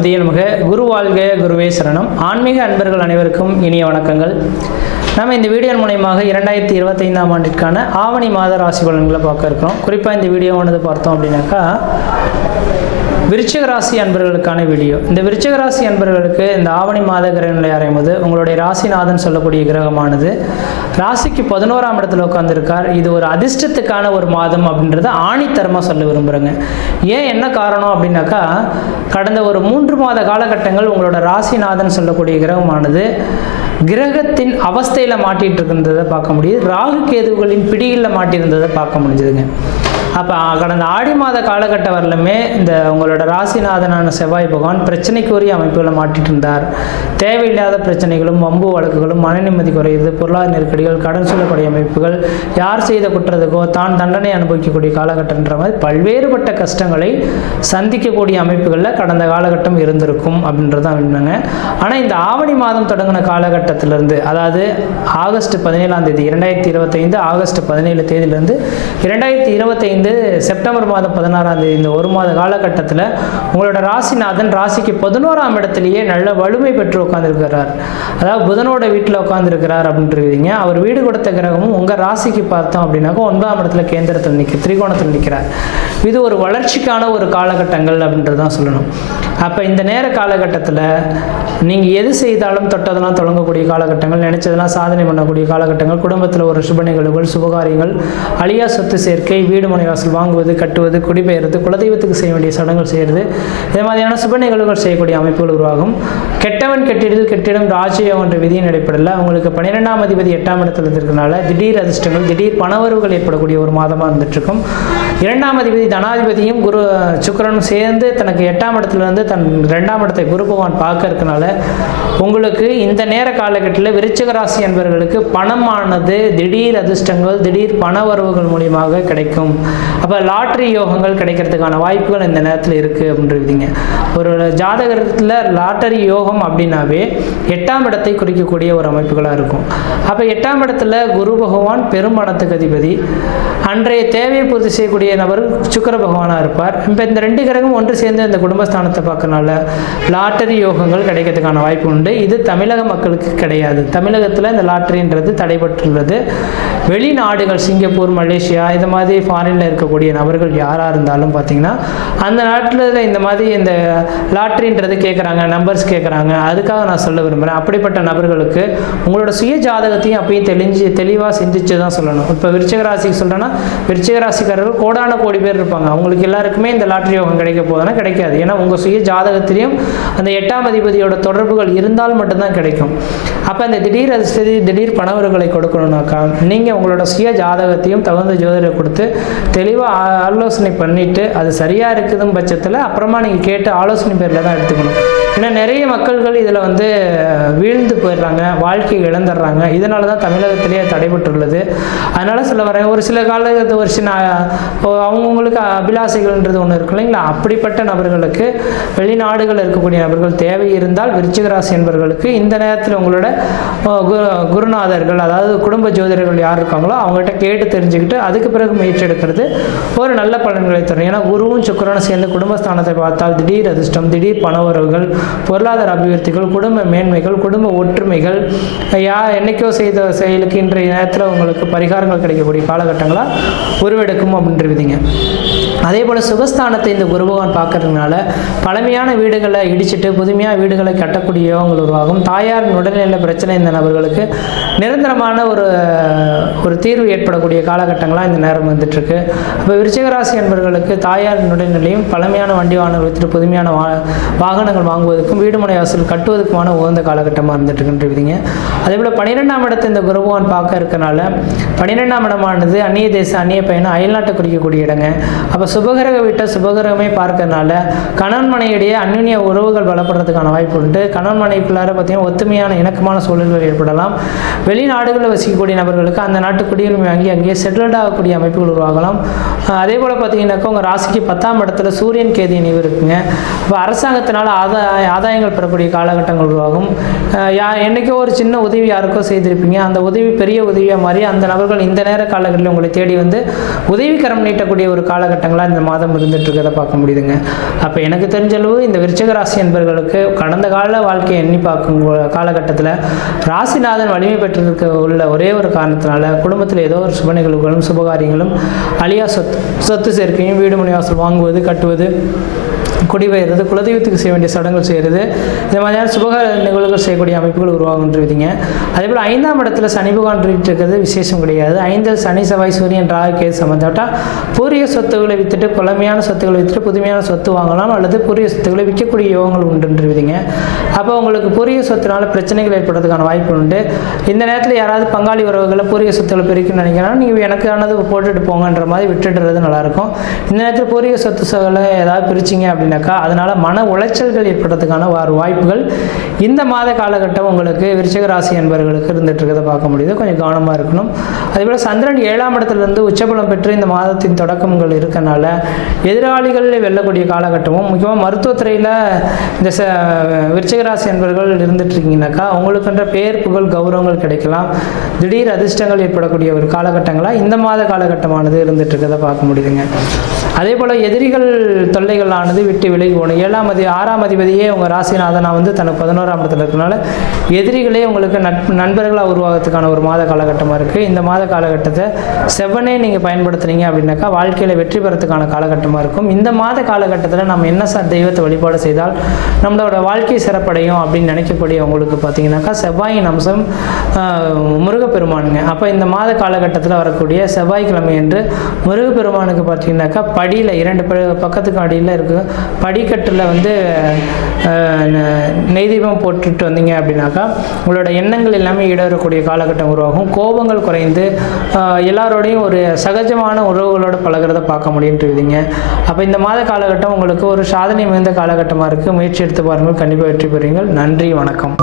கணபதியே நமக. குரு வாழ்க, குருவே சரணம். ஆன்மீக அன்பர்கள் அனைவருக்கும் இனிய வணக்கங்கள். நம்ம இந்த வீடியோ மூலமாக 2025ஆம் ஆண்டிற்கான ஆவணி மாத ராசி பலன்களை பார்க்க இருக்கிறோம். குறிப்பாக இந்த வீடியோவானது பார்த்தோம் அப்படின்னாக்கா விருச்சிக ராசி அன்பர்களுக்கான வீடியோ. இந்த விருச்சிக ராசி அன்பர்களுக்கு இந்த ஆவணி மாத கிரகங்களை ஆராயும்போது உங்களுடைய ராசிநாதன் சொல்லக்கூடிய கிரகமானது ராசிக்கு 11ஆம் இடத்துல உட்காந்துருக்கார். இது ஒரு அதிர்ஷ்டத்துக்கான ஒரு மாதம் அப்படின்றத ஆணித்தரமாக சொல்ல விரும்புகிறேங்க. ஏன் என்ன காரணம் அப்படின்னாக்கா, கடந்த ஒரு 3 மாத காலகட்டங்கள் உங்களோட ராசிநாதன் சொல்லக்கூடிய கிரகமானது கிரகத்தின் அவஸ்தையில் மாட்டிகிட்டு இருக்கின்றதை பார்க்க முடியுது. ராகு கேதுகளின் பிடியில் மாட்டியிருந்ததை பார்க்க முடிஞ்சதுங்க. அப்போ கடந்த ஆடி மாத காலகட்டம் வரலுமே இந்த உங்களோட ராசிநாதனான செவ்வாய் பகவான் பிரச்சனைக்குரிய அமைப்புகளை மாட்டிட்டு இருந்தார். தேவையில்லாத பிரச்சனைகளும் வம்பு வழக்குகளும், மன நிம்மதி குறையுது, பொருளாதார நெருக்கடிகள், கடன் சொல்லக்கூடிய அமைப்புகள், யார் செய்த குற்றத்துக்கோ தான் தண்டனை அனுபவிக்கக்கூடிய காலகட்டம்ன்ற மாதிரி பல்வேறுபட்ட கஷ்டங்களை சந்திக்கக்கூடிய அமைப்புகளில் கடந்த காலகட்டம் இருந்திருக்கும் அப்படின்றதான் வேணுங்க. ஆனால் இந்த ஆவணி மாதம் தொடங்கின காலகட்டத்திலிருந்து, அதாவது ஆகஸ்ட் 17ஆம் தேதி 2025 ஆகஸ்ட் 17 தேதியிலிருந்து 2025 செப்டம்பர் மாதம் 16ஆம் தேதி இந்த ஒரு மாத காலகட்டத்தில் உங்களோட ராசிநாதன் ராசிக்கு 11ஆம் இடத்திலேயே நல்ல வலிமை பெற்று உட்கார்ந்துருக்கிறார். அதாவது புதனோட வீட்டில் உட்கார்ந்துருக்கிறார் அப்படின்றீங்க. அவர் வீடு கொடுத்த கிரகமும் உங்கள் ராசிக்கு பார்த்தோம் அப்படின்னாக்கா 9ஆம் இடத்துல கேந்திரத்தில் திரிகோணத்தில் நிற்கிறார். இது ஒரு வளர்ச்சிக்கான ஒரு காலகட்டங்கள் அப்படின்றதான் சொல்லணும். அப்போ இந்த நேர காலகட்டத்தில் நீங்கள் எது செய்தாலும் தொட்டதெல்லாம் தொடங்கக்கூடிய காலகட்டங்கள், நினைச்சதெல்லாம் சாதனை பண்ணக்கூடிய காலகட்டங்கள், குடும்பத்தில் ஒரு சுப நிகழ்வுகள், சுபகாரியங்கள், அழியா சொத்து சேர்க்கை, வீடு மனை வாசல் வாங்குவது, கட்டுவது, குடிபெயர்வது, குலதெய்வத்துக்கு செய்ய வேண்டிய சடங்குகள் செய்கிறது, இது மாதிரியான சுப நிகழ்வுகள் செய்யக்கூடிய அமைப்புகள் உருவாகும். கெட்டவன் கெட்டிடில் கெட்டிடம் ராஜயோகம் என்ற விதியின் அடிப்படையில் உங்களுக்கு 12ஆம் அதிபதி 8ஆம் இடத்துல இருக்கிறதுனால திடீர் அதிர்ஷ்டங்கள், திடீர் பணவரவுகள் ஏற்படக்கூடிய ஒரு மாதமாக இருந்துட்டுருக்கும். 2ஆம் அதிபதி தனாதிபதியும் குரு சுக்கிரனும் சேர்ந்து தனக்கு 8ஆம் இடத்துல இருந்து தன் 2ஆம் இடத்தை குரு பகவான் பார்க்க இருக்கனால உங்களுக்கு இந்த நேர காலகட்டத்தில் விருச்சிக ராசி என்பவர்களுக்கு பணமானது திடீர் அதிர்ஷ்டங்கள், திடீர் பண வரவுகள் மூலியமாக கிடைக்கும். அப்போ லாட்ரி யோகங்கள் கிடைக்கிறதுக்கான வாய்ப்புகள் இந்த நேரத்தில் இருக்குது அப்படின்றீங்க. ஒரு ஜாதகத்தில் லாட்டரி யோகம் அப்படின்னாவே 8ஆம் இடத்தை குறிக்கக்கூடிய ஒரு அமைப்புகளாக இருக்கும். அப்போ 8ஆம் இடத்துல குரு பகவான் பெரும்பணத்துக்கு அதிபதி, அன்றைய தேவையை பூர்த்தி செய்யக்கூடிய நபர் சுக்கிர பகவானாக இருப்பார். இப்போ இந்த 2 கிரகம் ஒன்று சேர்ந்து இந்த குடும்பஸ்தானத்தை பார்க்கறனால லாட்டரி யோகங்கள் கிடைக்கிறதுக்கான வாய்ப்பு உண்டு. இது தமிழக மக்களுக்கு கிடையாது. தமிழகத்தில் இந்த லாட்டரின்றது தடைபட்டுள்ளது. வெளிநாடுகள், சிங்கப்பூர், மலேசியா, இது மாதிரி ஃபாரினில் இருக்கக்கூடிய நபர்கள் யாராக இருந்தாலும் பார்த்தீங்கன்னா அந்த நாட்டில் இந்த மாதிரி இந்த லாட்ரின்றது கேட்குறாங்க, நம்பர்ஸ் கேட்குறாங்க. அதுக்காக நான் சொல்ல விரும்புகிறேன், அப்படிப்பட்ட நபர்களுக்கு உங்களோட சுய ஜாதகத்தையும் அப்பயும் தெளிவாக சிந்திச்சு தான் சொல்லணும். இப்போ விருச்சிக ராசிக்கு சொல்கிறேன்னா, விருச்சிக ராசிக்காரர்கள் கோடான கோடி பேர் இருப்பாங்க. அவங்களுக்கு எல்லாருக்குமே இந்த லாட்ரி யோகம் கிடைக்க போதுன்னா கிடைக்காது. ஏன்னா உங்கள் சுய ஜாதகத்திலையும் அந்த 8ஆம் அதிபதியோட தொடர்புகள் இருந்தால் மட்டும்தான் கிடைக்கும். அப்போ அந்த திடீர் அதிர்ஷ்டத்தை, திடீர் பணவர்களை கொடுக்கணும்னாக்கா நீங்கள் உங்களோட சுய ஜாதகத்தையும் தகுந்த ஜோதிடரை கொடுத்து தெளிவாக ஆலோசனை பண்ணிவிட்டு அது சரியாக இருக்குதுன்னு பட்சத்தில் அப்புறமா நீங்கள் கேட்டு ஆலோசனை பேரில் தான் எடுத்துக்கணும். ஏன்னா நிறைய மக்கள்கள் இதில் வீழ்ந்து போயிடுறாங்க, வாழ்க்கையை இழந்துடுறாங்க. இதனால தான் தமிழகத்திலேயே தடைபட்டுள்ளது. அதனால் சொல்ல வரேன், ஒரு சில காலத்து ஒரு சின்ன அவங்கவுங்களுக்கு அபிலாசைகள்ன்றது ஒன்று இருக்கு இல்லைங்களா. அப்படிப்பட்ட நபர்களுக்கு வெளிநாடுகள் இருக்கக்கூடிய நபர்கள் தேவை இருந்தால் விருச்சிக ராசி என்பவர்களுக்கு இந்த நேரத்தில் உங்களோட குருநாதர்கள், அதாவது குடும்ப ஜோதிடர்கள் யார் இருக்காங்களோ அவங்கள்ட்ட கேட்டு தெரிஞ்சுக்கிட்டு அதுக்கு பிறகு முயற்சி எடுக்கிறது ஒரு நல்ல பலன்களை தரும். ஏன்னா குருவும் சுக்கிரனும் சேர்ந்து குடும்பஸ்தானத்தை பார்த்தால் திடீர் அதிர்ஷ்டம், திடீர் பணவரவுகள், பொருளாதார அபிவிருத்திகள், குடும்ப மேன்மைகள், குடும்ப ஒற்றுமைகள், என்னைக்கோ செய்த செயலுக்கு இன்றைய நேரத்தில் உங்களுக்கு பரிகாரங்கள் கிடைக்கக்கூடிய காலகட்டங்களாக உருவெடுக்கும் அப்படின்றீங்க. அதே போல் சுகஸ்தானத்தை இந்த குரு பகவான் பார்க்கறதுனால பழமையான வீடுகளை இடிச்சிட்டு புதுமையாக வீடுகளை கட்டக்கூடிய யோகங்கள் உருவாகும். தாயாரின் உடல்நிலை பிரச்சனை இந்த நபர்களுக்கு நிரந்தரமான ஒரு தீர்வு ஏற்படக்கூடிய காலகட்டங்களாக இந்த நேரம் வந்துட்டுருக்கு. இப்போ விருச்சிக ராசி என்பவர்களுக்கு தாயாரின் உடல்நிலையும் பழமையான வண்டி வாகனங்கள் வைத்துட்டு புதுமையான வாகனங்கள் வாங்குவதற்கும் வீடு மனை வாசல் கட்டுவதற்குமான உகந்த காலகட்டமாக இருந்துட்டுருக்குன்றீங்க. அதே போல் 12ஆம் இடத்தை இந்த குரு பகவான் பார்க்க இருக்கனால 12ஆம் இடமானது அந்நிய தேச, அந்நிய பயணம், அயல்நாட்டை குறிக்கக்கூடிய இடங்க. அப்போ சுபகிரக வீட்டை சுபகிரகமே பார்க்கறதுனால கணவன் மனைவிடையே அந்யுன்ய உறவுகள் பலப்படுறதுக்கான வாய்ப்பு உண்டு. கணவன் மனைவிக்குள்ளார பார்த்தீங்கன்னா ஒத்துமையான இணக்கமான சூழல்கள் ஏற்படலாம். வெளிநாடுகளில் வசிக்கக்கூடிய நபர்களுக்கு அந்த நாட்டு குடியுரிமை வாங்கி அங்கேயே செட்டில்ட் ஆகக்கூடிய அமைப்புகள் உருவாகலாம். அதே போல் பார்த்தீங்கன்னாக்கா உங்கள் ராசிக்கு 10ஆம் இடத்துல சூரியன் கேது இணைவு இருக்குங்க. இப்போ அரசாங்கத்தினால ஆதாயங்கள் பெறக்கூடிய காலகட்டங்கள் உருவாகும். என்றைக்கோ ஒரு சின்ன உதவி யாருக்கோ செய்திருப்பீங்க, அந்த உதவி பெரிய உதவியாக மாறி அந்த நபர்கள் இந்த நேர காலகட்டத்தில் உங்களை தேடி உதவிக்கரம் நீட்டக்கூடிய ஒரு காலகட்டங்களாக காலகட்டங்களாக இந்த மாதம் இருந்துட்டு இருக்கிறத பார்க்க முடியுதுங்க. அப்போ எனக்கு தெரிஞ்சளவு இந்த விருச்சிக ராசி என்பவர்களுக்கு கடந்த கால வாழ்க்கையை எண்ணி பார்க்கும் காலகட்டத்தில் ராசிநாதன் வலிமை பெற்றிருக்க உள்ள ஒரே ஒரு காரணத்தினால குடும்பத்தில் ஏதோ ஒரு சுப நிகழ்வுகளும் சுபகாரியங்களும் அழியா சொத்து சேர்க்கையும் வீடு மனை வாசல் வாங்குவது கட்டுவது குடிபெயர்றது குலதெய்வத்துக்கு செய்ய வேண்டிய சடங்குகள் செய்கிறது இந்த மாதிரியான சுபகார நிகழ்வுகள் செய்யக்கூடிய அமைப்புகள் உருவாகுன்றீங்க. அதே போல் 5ஆம் இடத்துல சனி பகவான் இருக்கிறது விசேஷம் கிடையாது. 5 சனி செவ்வாய் சூரியன் ராகு கேது சம்பந்தப்பட்டால் பூரிய சொத்துக்களை விற்றுட்டு பழமையான சொத்துக்களை விற்றுட்டு புதுமையான சொத்து வாங்கலாம் அல்லது பூரிய சொத்துக்களை விற்கக்கூடிய யோகங்கள் உண்டுன்றீங்க. அப்போ உங்களுக்கு பூரிய சொத்துனால பிரச்சனைகள் ஏற்படுறதுக்கான வாய்ப்பு உண்டு. இந்த நேரத்தில் யாராவது பங்காளி உறவுகளை பூரிய சொத்துக்களை பிரிக்கணும்னு நினைக்கிறா நீங்கள் எனக்கானது போட்டுட்டு போங்கன்ற மாதிரி விட்டுடுறது நல்லாயிருக்கும். இந்த நேரத்தில் பூரிய சொத்துக்களை ஏதாவது பிரிச்சிங்க அப்படின்னாக்கா அதனால் மன உளைச்சல்கள் ஏற்படுறதுக்கான வாய்ப்புகள் இந்த மாத காலகட்டம் உங்களுக்கு விருச்சிக ராசி என்பவர்களுக்கு இருந்துட்டு இருக்கிறத பார்க்க முடியுது. கொஞ்சம் கவனமாக இருக்கணும். அதேபோல் சந்திரன் 7ஆம் இடத்துலேருந்து உச்சபலம் பெற்று இந்த மாதத்தின் தொடக்கங்கள் இருக்கனால எதிராளிகள் வெல்லக்கூடிய காலகட்டமும் முக்கியமாக மருத்துவத்துறையில் இந்த விருச்சிக ராசி என்பவர்கள் இருந்துட்டு இருக்கீங்கன்னாக்கா உங்களுக்குன்ற பெயர் புகழ் கௌரவங்கள் கிடைக்கலாம். திடீர் அதிர்ஷ்டங்கள் ஏற்படக்கூடிய ஒரு காலகட்டங்களாக இந்த மாத காலகட்டமானது இருந்துட்டு இருக்கிறத பார்க்க முடியுதுங்க. அதே போல் எதிரிகள் தொல்லைகளானது விட்டு விலகி போகணும். 6ஆம் அதிபதியே உங்கள் ராசிநாதனா தனக்கு 11ஆம் இடத்துல இருக்கனால எதிரிகளே உங்களுக்கு நண்பர்களாக உருவாகிறதுக்கான ஒரு மாத காலகட்டமாக இருக்குது. இந்த மாத காலகட்டத்தை செவ்வனே நீங்கள் பயன்படுத்துனீங்க அப்படின்னாக்கா வாழ்க்கையில் வெற்றி பெறத்துக்கான காலகட்டமாக இருக்கும். இந்த மாத காலகட்டத்தில் நம்ம என்ன தெய்வத்தை வழிபாடு செய்தால் நம்மளோட வாழ்க்கை சிறப்படையும் அப்படின்னு நினைக்கக்கூடிய உங்களுக்கு பார்த்தீங்கன்னாக்கா செவ்வாயின் அம்சம் முருகப்பெருமானுங்க. அப்போ இந்த மாத காலகட்டத்தில் வரக்கூடிய செவ்வாய்க்கிழமை என்று முருகப்பெருமானுக்கு பார்த்தீங்கன்னாக்கா படியில் 2 பக்கத்துக்கு அடியில் இருக்குது படிக்கட்டில் நெய் தீபம் போட்டுட்டு வந்தீங்க அப்படின்னாக்கா உங்களோட எண்ணங்கள் எல்லாமே ஈடேறக்கூடிய காலகட்டம் உருவாகும். கோபங்கள் குறைந்து எல்லாரோடையும் ஒரு சகஜமான உறவுகளோடு பழகிறத பார்க்க முடியுன்றீங்க. அப்போ இந்த மாத காலகட்டம் உங்களுக்கு ஒரு சாதனை மிகுந்த காலகட்டமாக இருக்குது. முயற்சி எடுத்து பாருங்கள், கண்டிப்பாக வெற்றி பெறுவீங்கள். நன்றி, வணக்கம்.